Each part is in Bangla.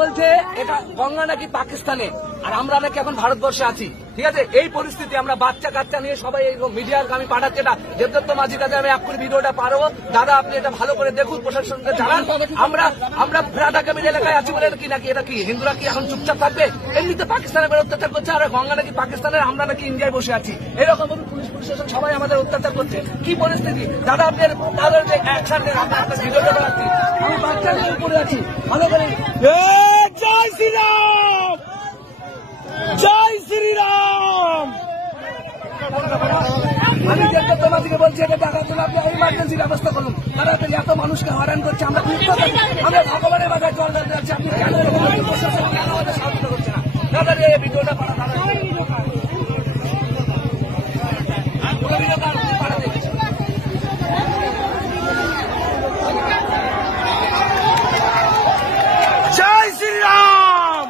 বলছে এটা গঙ্গা নাকি পাকিস্তানে আর আমরা নাকি এখন ভারতবর্ষে আছি। ঠিক আছে, এই পরিস্থিতি আমরা বাচ্চা কাচ্চা নিয়ে সবাই এই মিডিয়ার আমি পাঠাচ্ছি। এটা দেবদত্ত মাঝির কাছে আমি এক্ষুনি ভিডিওটা পারবো। দাদা আপনি এটা ভালো করে দেখুন, প্রশাসনকে জানান। আমরা ফেরাদা কাবির এলাকায় আছি বলে কি নাকি এটা কি হিন্দুরা কি এখন চুপচাপ থাকবে? এমনিতে পাকিস্তানের বের অত্যাচার করছে আর গঙ্গা নাকি পাকিস্তানের, আমরা নাকি ইন্ডিয়ায় বসে আছি। এরকম পুলিশ প্রশাসন সবাই আমাদের অত্যাচার করছে। কি পরিস্থিতি দাদা? আপনার তাদের যে অ্যাকশন নেন, আপনার ভিডিওটা বানাচ্ছি, আমি বাচ্চা নিয়ে পড়ে আছি ভালো করে। জয় শ্রীরাম, জয় শ্রীরাম। আমি দেবদত্ত মাঝিকে বলছি এটা দেখার জন্য আপনি ইমার্জেন্সি ব্যবস্থা করুন। তারা এত মানুষকে হয়রান করছে, আমরা ভগবানের মাথায় জল ঢালতে যাচ্ছি। আপনি কেন প্রশাসন কেন আমাদের সাহায্য করছে না? দাদা এই ভিডিওটা পাঠাতে জয় শ্রীরাম।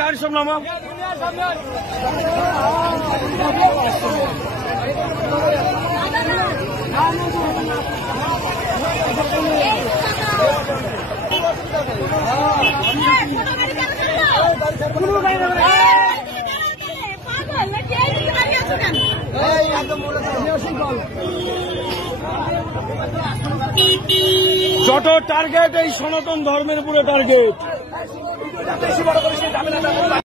গাড়ি সব নামা। যত টার্গেট এই সনাতন ধর্মের উপরে টার্গেট।